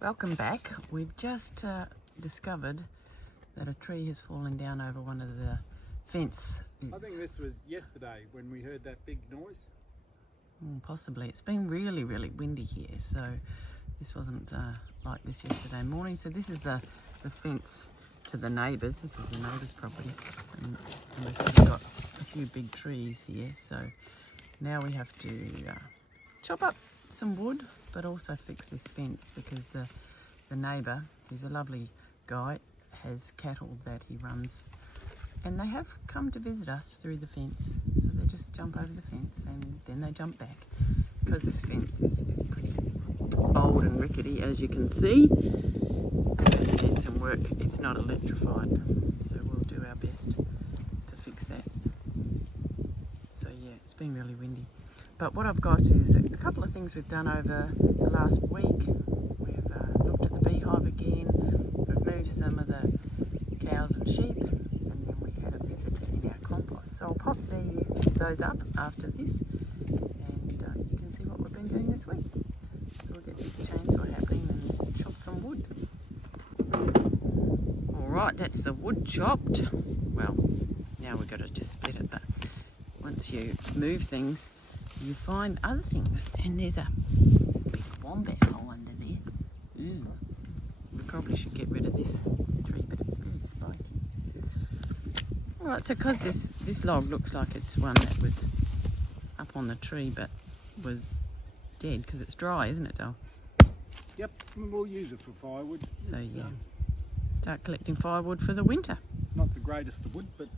Welcome back. We've just discovered that a tree has fallen down over one of the fences. I think this was yesterday when we heard that big noise. Possibly. It's been really windy here, so this wasn't like this yesterday morning. So this is the fence to the neighbours. This is the neighbour's property, and we've still got a few big trees here. So now we have to chop up some wood, but also fix this fence because the neighbour, who's a lovely guy, has cattle that he runs, and they have come to visit us through the fence. So they just jump over the fence and then they jump back because this fence is pretty old and rickety, as you can see. So it needs some work. It's not electrified, so we'll do our best to fix that. So yeah, it's been really windy. But what I've got is a couple of things we've done over the last week. We've looked at the beehive again. We've moved some of the cows and sheep, and then we had a visitor in our compost. So I'll pop those up after this, and you can see what we've been doing this week. So we'll get this chainsaw happening and chop some wood. Alright, that's the wood chopped. Well, now we've got to just split it, but once you move things, you find other things, and there's a big wombat hole under there. Ooh, we probably should get rid of this tree, but it's very spiky. Alright, so because this log looks like it's one that was up on the tree but was dead because it's dry, isn't it, Dale? Yep, we'll use it for firewood. So yeah, start collecting firewood for the winter. Not the greatest of wood, but...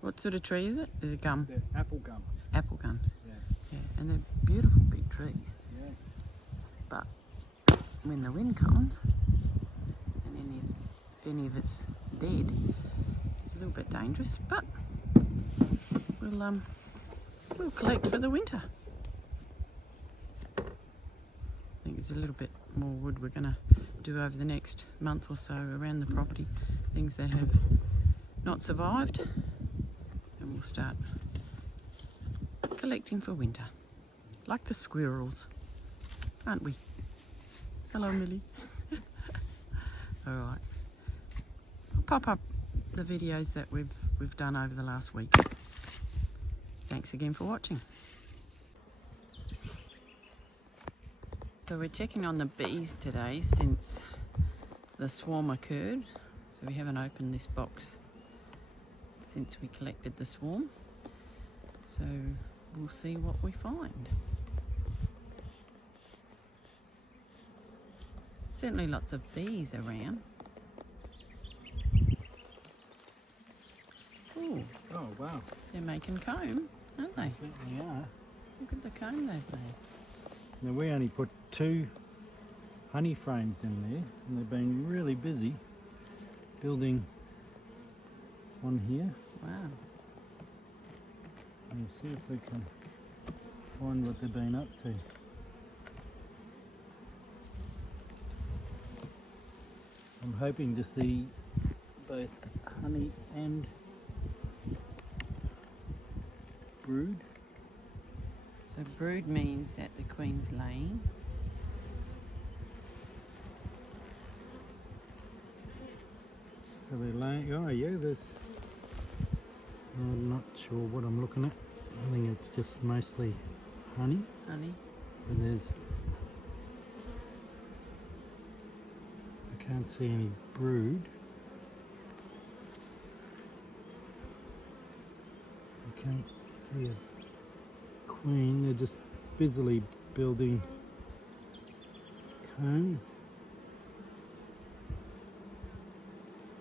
What sort of tree is it? Is it gum? They're apple gum. Apple gums. Yeah. And they're beautiful big trees. Yeah. But when the wind comes, and if any of it's dead, it's a little bit dangerous. But we'll collect for the winter. I think there's a little bit more wood we're going to do over the next month or so around the property. Things that have not survived, and we'll start collecting for winter, like the squirrels, aren't we? Hello, Millie. All right, I'll pop up the videos that we've done over the last week. Thanks again for watching. So we're checking on the bees today since the swarm occurred. So we haven't opened this box since we collected the swarm. So we'll see what we find. Certainly lots of bees around. Ooh, Oh, wow. they're making comb, aren't they? They certainly are. Look at the comb they've made. Now, we only put 2 honey frames in there, and they've been really busy building one here. Wow. And we'll see if we can find what they've been up to. I'm hoping to see both honey and brood. So brood means that the queen's laying. Are they laying? Oh yeah, there's... I'm not sure what I'm looking at. I think it's just mostly honey. Honey. And there's... I can't see any brood. I can't see a queen. They're just busily building comb.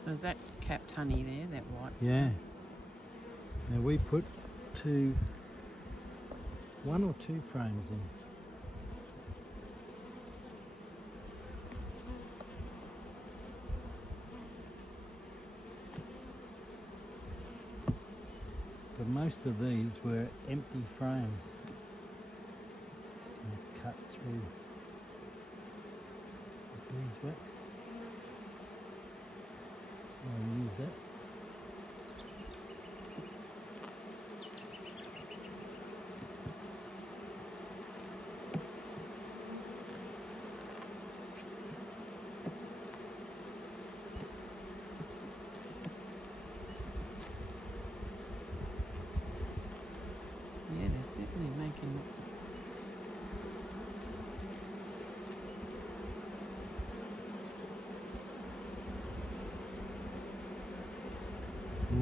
So is that capped honey there, that white Yeah. stuff? Now we put 1 or 2 frames in. But most of these were empty frames. Just going to cut through the beeswax. I'll use that.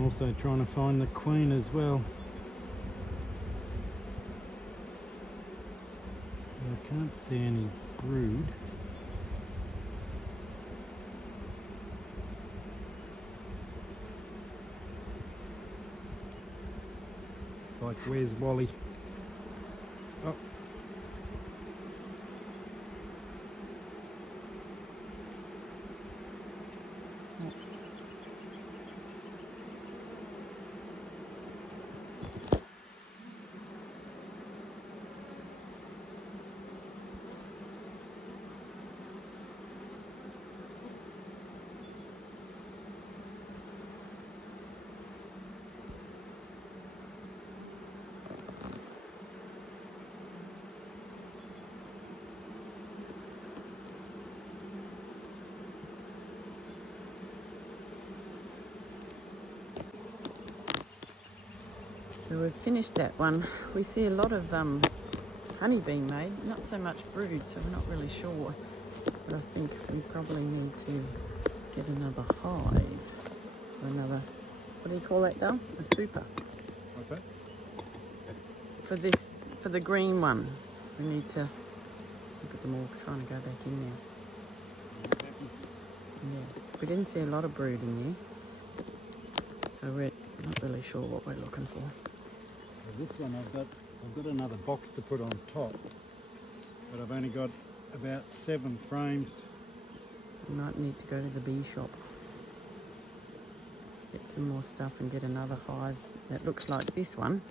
also trying to find the queen as well. I can't see any brood. It's like, where's Wally? Oh. So we've finished that one. We see a lot of honey being made, not so much brood, so we're not really sure. But I think we probably need to get another hive. Another, what do you call that, Dale? A super. What's that? For this, for the green one, we need to look at them all trying to go back in there. Yeah, we didn't see a lot of brood in there, so we're not really sure what we're looking for. Well, this one I've got another box to put on top, but I've only got about 7 frames. We might need to go to the bee shop, get some more stuff and get another hive that looks like this one.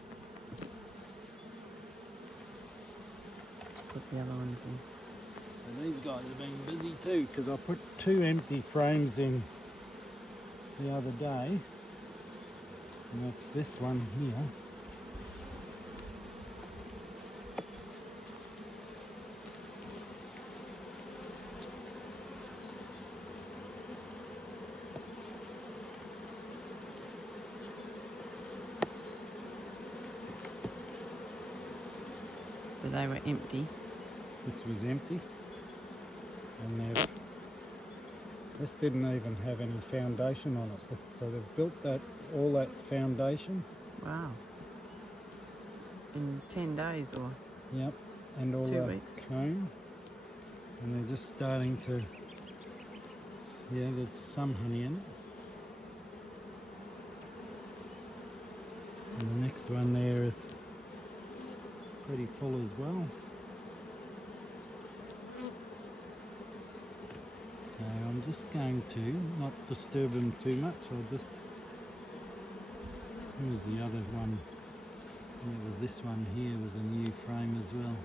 Put the other ones in. And these guys have been busy too, because I put 2 empty frames in the other day, and that's this one here. So they were empty. This was empty, and this didn't even have any foundation on it. So they've built all that foundation. Wow. In 10 days or? Yep, and all 2 the weeks. comb, and they're just starting to. Yeah, there's some honey in it. And the next one there is pretty full as well. So I'm just going to not disturb them too much. I'll just. Who was the other one? It was this one here, was a new frame as well.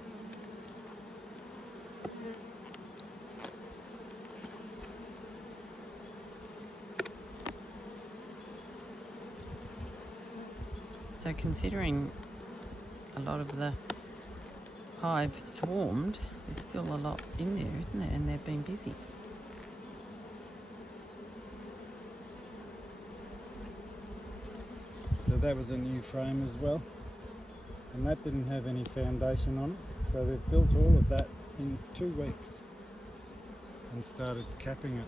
So considering a lot of the hive swarmed, there's still a lot in there, isn't there? And they've been busy. So that was a new frame as well, and that didn't have any foundation on it. So they've built all of that in 2 weeks and started capping it.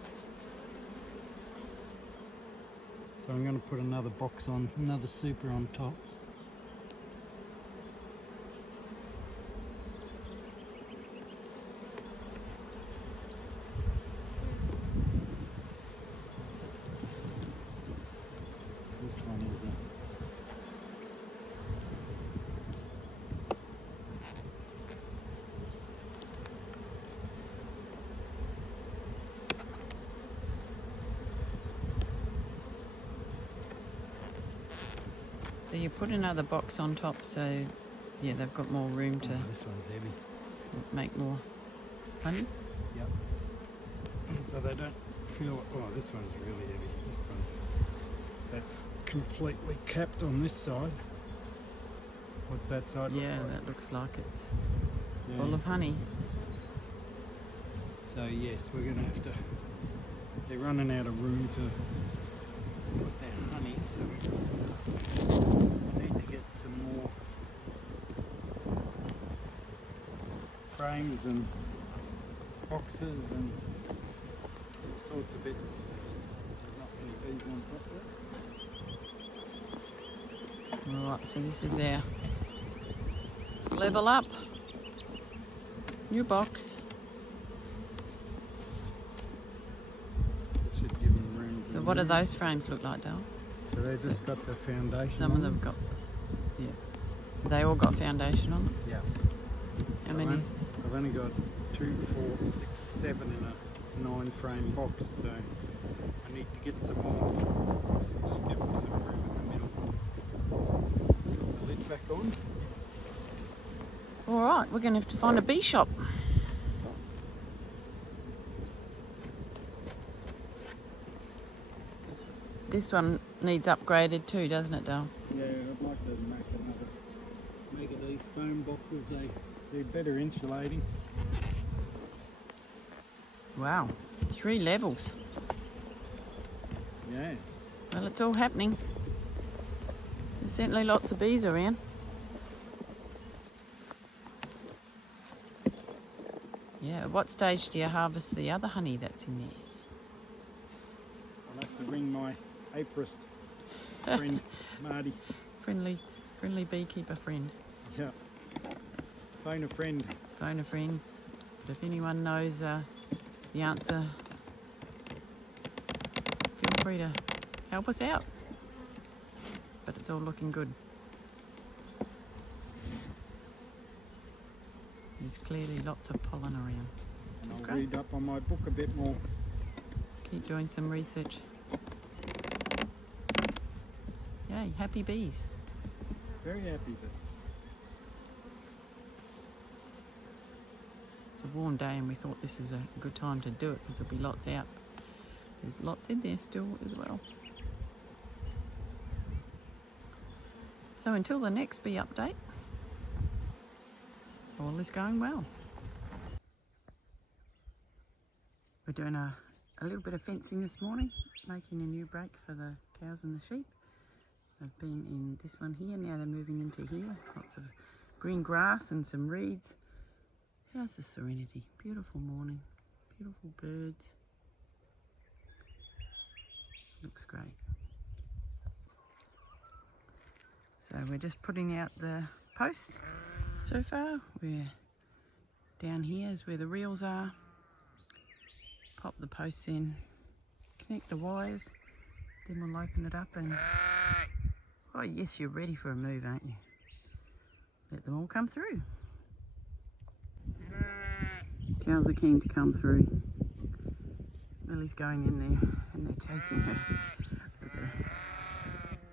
So I'm going to put another box on, another super on top. This one is a So you put another box on top, so yeah, they've got more room to this one's heavy. make more honey. Yep. So they don't feel. Oh, this one's really heavy. That's completely capped on this side. What's that side? Yeah, look like? that looks like it's Yeah. full of honey. So yes, we're going to have to. They're running out of room to put their honey, so we need to get some more frames and boxes and all sorts of bits. There's not many bees on top there. Alright, so this is our level up. New box. This should give them room to So what do move. those frames look like, Dale? So they just got the foundation. Some of on them got, yeah. They all got foundation on them? Yeah. How many? I've only got 2, 4, 6, 7 in a 9-frame box, so I need to get some more. Just give them some room in the middle. Put the lid back on. Alright, we're going to have to find a bee shop. This one needs upgraded too, doesn't it, Dale? Yeah, I'd like to make of these foam boxes. They're better insulating. Wow, 3 levels. Yeah. Well, it's all happening. There's certainly lots of bees around. Yeah, at what stage do you harvest the other honey that's in there? I'll have to ring my apiarist friend, Marty. Friendly beekeeper friend. Yeah. Phone a friend. Phone a friend. But if anyone knows the answer, feel free to help us out. But it's all looking good. There's clearly lots of pollen around. And That's I'll great. read up on my book a bit more. Keep doing some research. Yay, happy bees. Very happy bees. It's a warm day and we thought this is a good time to do it because there'll be lots out. There's lots in there still as well. So until the next bee update, all is going well. We're doing a little bit of fencing this morning, making a new break for the cows and the sheep. They've been in this one here, now they're moving into here. Lots of green grass and some reeds. How's the serenity? Beautiful morning, beautiful birds. Looks great. So we're just putting out the posts so far. We're down here is where the reels are. Pop the posts in, connect the wires, then we'll open it up and, oh yes, you're ready for a move, aren't you? Let them all come through. Cows are keen to come through. Millie's going in there and they're chasing her.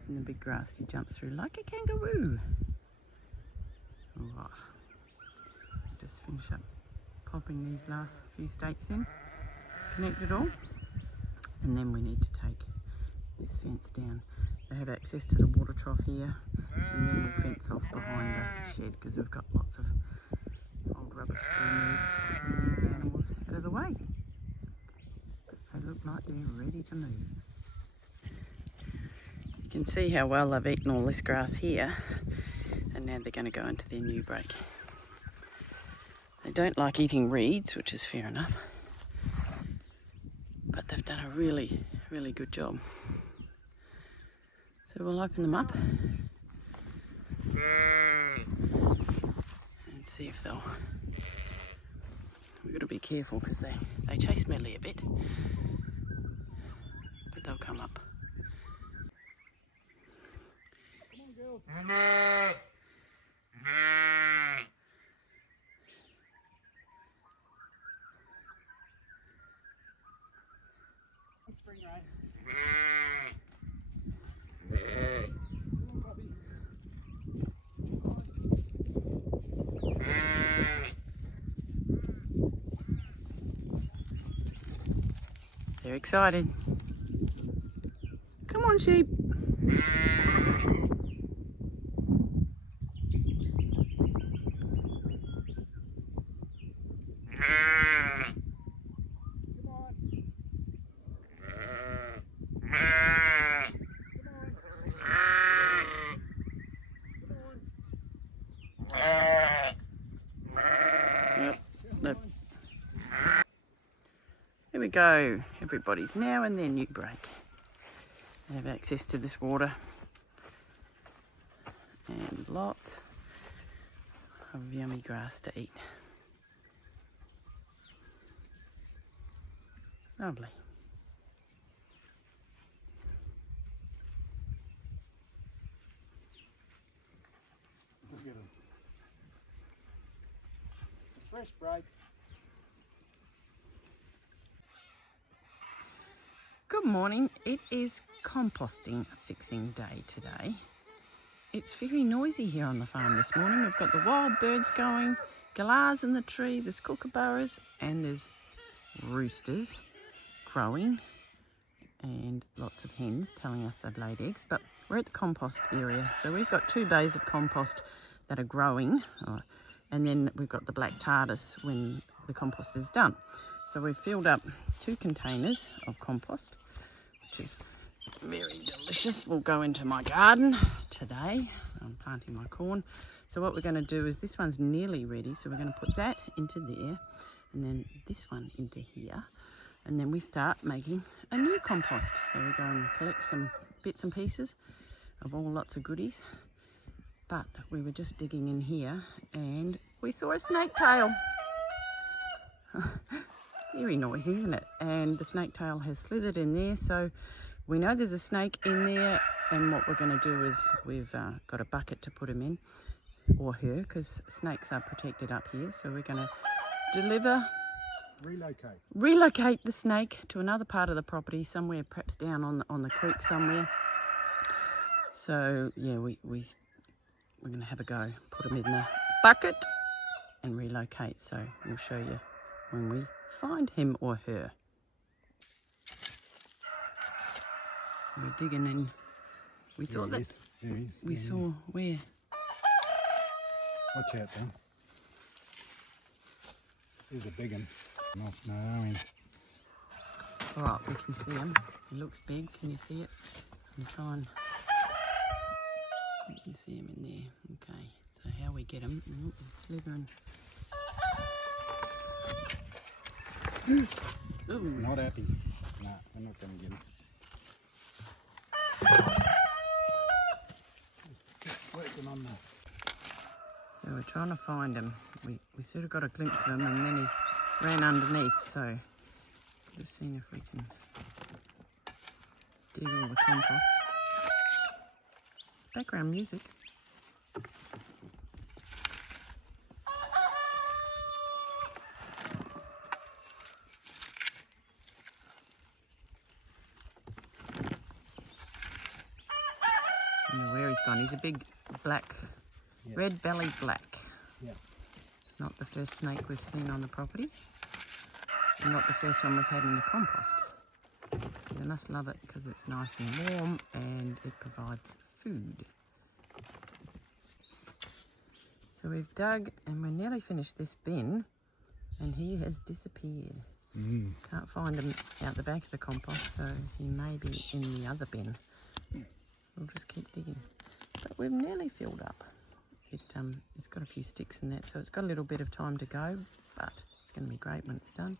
In the big grass, she jumps through like a kangaroo. Alright, just finish up popping these last few stakes in, connect it all, and then we need to take this fence down. They have access to the water trough here, and then we'll fence off behind the shed because we've got lots of old rubbish to remove and leave the animals out of the way. They look like they're ready to move. You can see how well they've eaten all this grass here, and now they're going to go into their new break. They don't like eating reeds, which is fair enough, but they've done a really, really good job. So we'll open them up and see if they'll... We've got to be careful because they chase Melly a bit, but they'll come up. Come on, girls. Spring rain. They're excited. Come on, sheep. Here we go. Everybody's now in their new break. They have access to this water. and lots of yummy grass to eat. Lovely. Look at them. Fresh break. Good morning. It is composting fixing day today. It's very noisy here on the farm this morning. We've got the wild birds going, galahs in the tree, there's kookaburras and there's roosters crowing and lots of hens telling us they've laid eggs. But we're at the compost area, so we've got 2 bays of compost that are growing, and then we've got the black TARDIS when the compost is done. So we've filled up 2 containers of compost, which is very delicious. Will go into my garden today. I'm planting my corn. So what we're going to do is, this one's nearly ready, so we're going to put that into there and then this one into here, and then we start making a new compost. So we go and collect some bits and pieces of all lots of goodies. But we were just digging in here and we saw a snake tail. Very noisy, isn't it? And the snake tail has slithered in there, so we know there's a snake in there, and what we're going to do is we've got a bucket to put him in, or her, because snakes are protected up here. So we're going to relocate the snake to another part of the property, somewhere perhaps down on the creek somewhere. So yeah, we're going to have a go, put him in the bucket and relocate. So we'll show you when we find him or her. So we're digging in. We saw that. There he is. We saw where? Watch out, though. Here's a big one. Not knowing. All right, we can see him. He looks big. Can you see it? I'm trying. You can see him in there. Okay. So how we get him? Oh, he's slithering. Ooh. Not happy. No, we're not going to get him. Just working on that. So we're trying to find him. We sort of got a glimpse of him and then he ran underneath. So just seeing if we can dig all the compost. Background music. I don't know where he's gone. He's a big black, red bellied black. Yeah. Not the first snake we've seen on the property. And not the first one we've had in the compost. So they must love it because it's nice and warm and it provides food. So we've dug and we're nearly finished this bin and he has disappeared. Can't find him out the back of the compost, so he may be in the other bin. We'll just keep digging. But we've nearly filled up. It's got a few sticks in that, so it's got a little bit of time to go, but it's going to be great when it's done.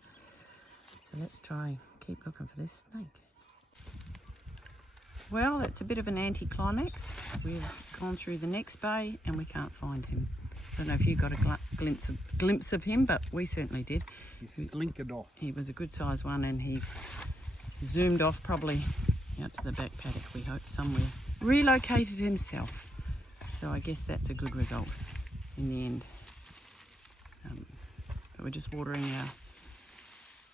So let's try and keep looking for this snake. Well, it's a bit of an anticlimax. We've gone through the next bay and we can't find him. I don't know if you got a glimpse of him, but we certainly did. He's slinkered off. He was a good sized one and he's zoomed off probably out to the back paddock, we hope, somewhere. Relocated himself. So I guess that's a good result in the end. But we're just watering our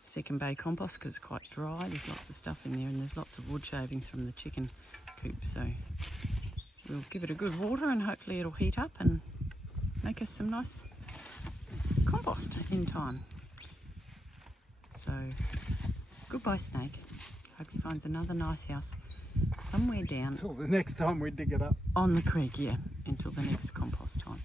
second bay compost because it's quite dry. There's lots of stuff in there and there's lots of wood shavings from the chicken coop. So we'll give it a good water and hopefully it'll heat up and make us some nice compost in time. So goodbye snake. Hope he finds another nice house somewhere down. Until the next time we dig it up. On the creek, yeah, until the next compost time.